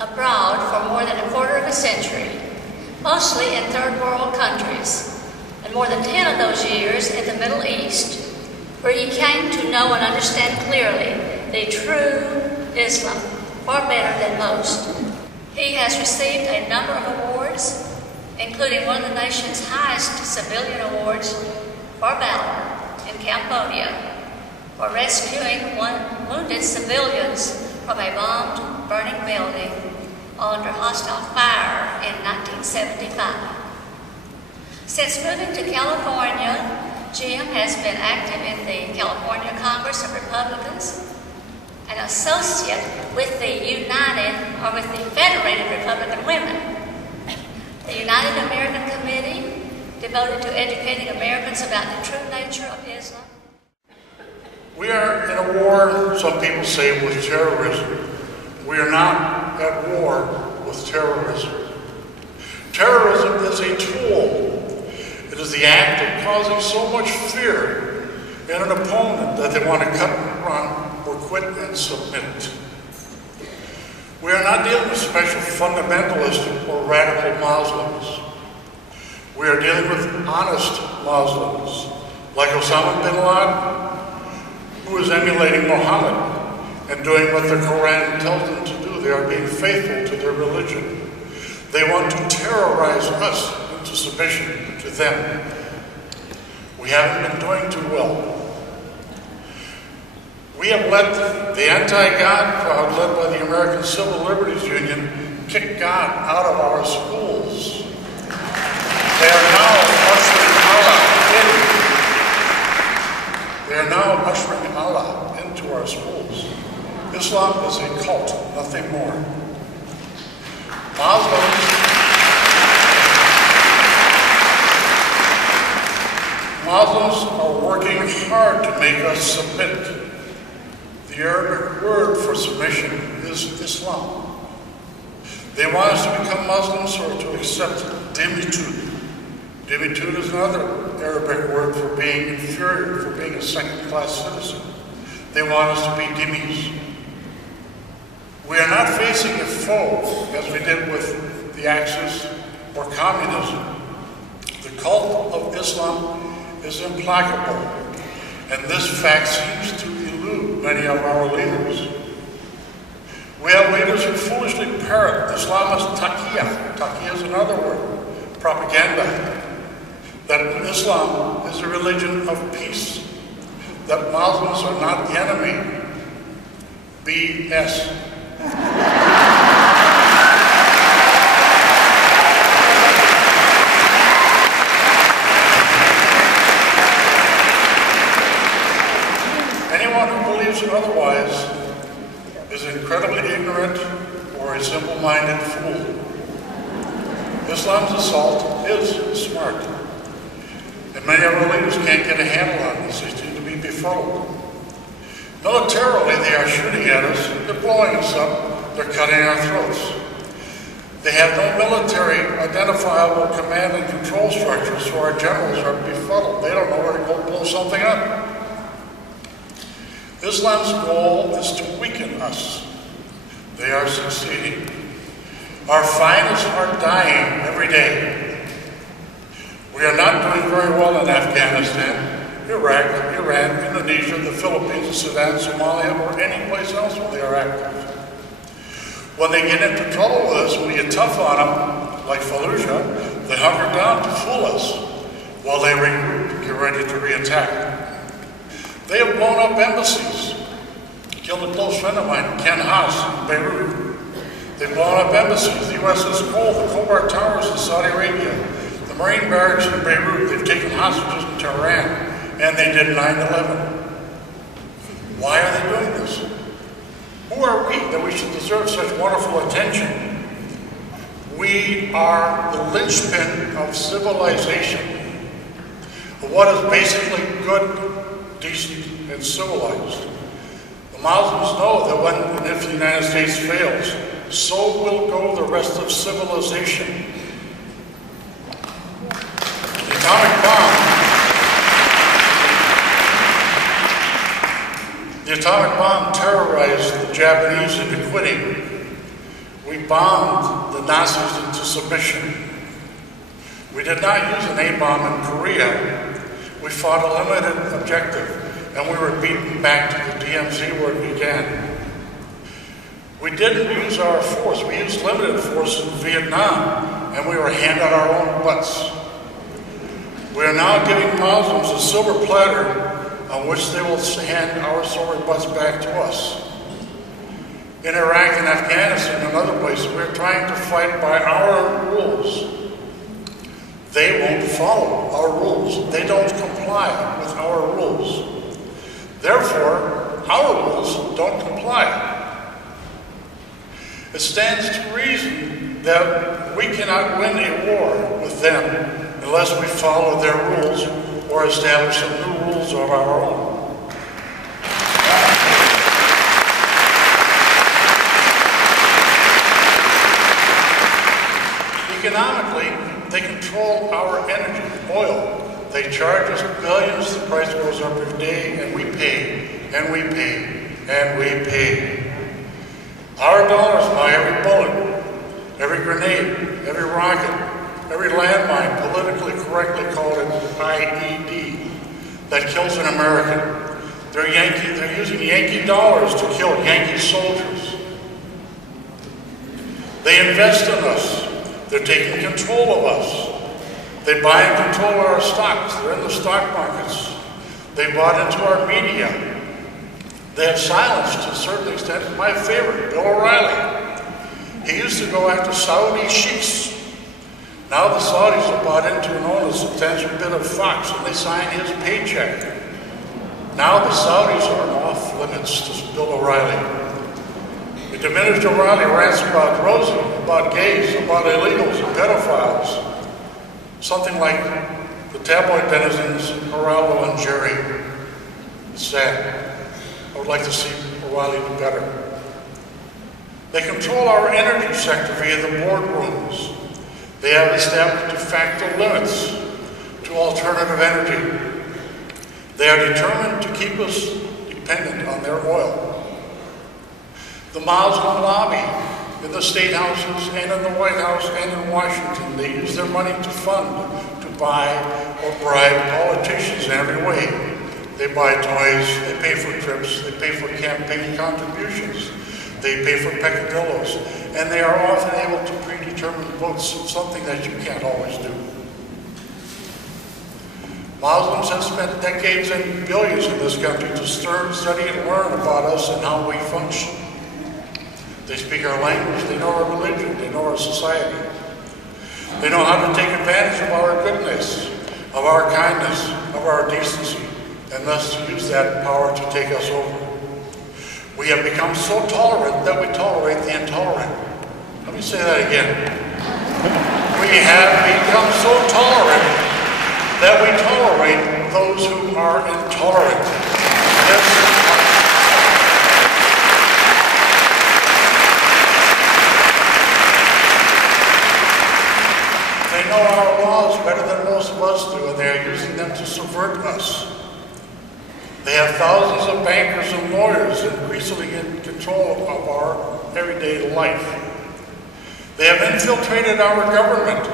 abroad for more than a quarter of a century, mostly in third world countries, and more than 10 of those years in the Middle East, where he came to know and understand clearly the true Islam, far better than most. He has received a number of awards, including one of the nation's highest civilian awards for valor in Cambodia, for rescuing wounded civilians from a bombed, burning building under hostile fire in 1975. Since moving to California, Jim has been active in the California Congress of Republicans, an associate with the Federated Republican Women, the United American Committee devoted to educating Americans about the true nature of Islam. We are in a war, some people say, with terrorism. We are not at war with terrorism. Terrorism is a tool. It is the act of causing so much fear in an opponent that they want to cut and run or quit and submit. We are not dealing with special fundamentalist or radical Muslims. We are dealing with honest Muslims, like Osama bin Laden, who is emulating Muhammad and doing what the Quran tells them to do. They are being faithful to their religion. They want to terrorize us into submission to them. We haven't been doing too well. We have let the anti-God crowd, led by the American Civil Liberties Union, kick God out of our schools. They are now ushering Allah into our schools. Islam is a cult, nothing more. Muslims are working hard to make us submit. The Arabic word for submission is Islam. They want us to become Muslims or to accept dhimmitud. Dhimmitud is another Arabic word for being inferior, for being a second-class citizen. They want us to be dhimmis. We are not facing a foe, as we did with the Axis or communism. The cult of Islam is implacable, and this fact seems to elude many of our leaders. We have leaders who foolishly parrot Islamist taqiyya. Taqiyya is another word, propaganda, that Islam is a religion of peace, that Muslims are not the enemy. BS. Anyone who believes otherwise is incredibly ignorant or a simple-minded fool. Islam's assault is smart, and many of our leaders can't get a handle on this. They seem to be befuddled. Militarily, they are shooting at us, they're blowing us up, they're cutting our throats. They have no military identifiable command and control structure, so our generals are befuddled. They don't know where to go blow something up. Islam's goal is to weaken us. They are succeeding. Our finest are dying every day. We are not doing very well in Afghanistan, Iraq, Iran, Indonesia, the Philippines, Sudan, Somalia, or any place else where they are active. When they get into trouble with us, we get tough on them, like Fallujah, they hunker down to fool us while they regroup, get ready to reattack. They have blown up embassies, killed a close friend of mine, Ken Haas, in Beirut. They've blown up embassies, the USS Cole, the Khobar Towers in Saudi Arabia, the Marine barracks in Beirut. They've taken hostages in Tehran. And they did 9/11. Why are they doing this? Who are we that we should deserve such wonderful attention? We are the linchpin of civilization, of what is basically good, decent, and civilized. The Muslims know that when and if the United States fails, so will go the rest of civilization. The atomic bomb The atomic bomb terrorized the Japanese into quitting. We bombed the Nazis into submission. We did not use an A-bomb in Korea. We fought a limited objective, and we were beaten back to the DMZ where it began. We didn't use our force. We used limited force in Vietnam, and we were handed our own butts. We are now giving Muslims a silver platter on which they will hand our silver butts back to us. In Iraq and Afghanistan and other places, we're trying to fight by our rules. They won't follow our rules. They don't comply with our rules. Therefore, our rules don't comply. It stands to reason that we cannot win a war with them unless we follow their rules or establish some new rules of our own. Economically, they control our energy, oil. They charge us billions, the price goes up every day, and we pay, and we pay, and we pay. Our dollars buy every bullet, every grenade, every rocket, every landmine, politically correctly called an IED, that kills an American. They're using Yankee dollars to kill Yankee soldiers. They invest in us. They're taking control of us. They buy and control our stocks. They're in the stock markets. They bought into our media. They have silenced, to a certain extent, my favorite, Bill O'Reilly. He used to go after Saudi sheiks. Now the Saudis have bought into and own a substantial bit of Fox, and they sign his paycheck. Now the Saudis are off limits to Bill O'Reilly. The diminished O'Reilly rants about Rosie, about gays, about illegals and pedophiles. Something like the tabloid denizens, Geraldo and Jerry. It's sad. I would like to see O'Reilly do better. They control our energy sector via the boardrooms. They have established de facto limits to alternative energy. They are determined to keep us dependent on their oil. The Muslim lobby in the state houses and in the White House and in Washington, they use their money to fund, to buy or bribe politicians in every way. They buy toys, they pay for trips, they pay for campaign contributions, they pay for peccadillos, and they are often able to predetermine votes, something that you can't always do. Muslims have spent decades and billions in this country to study and learn about us and how we function. They speak our language, they know our religion, they know our society. They know how to take advantage of our goodness, of our kindness, of our decency, and thus to use that power to take us over. We have become so tolerant that we tolerate the intolerant. Let me say that again. We have become so tolerant that we tolerate those who are intolerant. They know our laws better than most of us do, and they are using them to subvert us. They have thousands of bankers and lawyers increasingly in control of our everyday life. They have infiltrated our government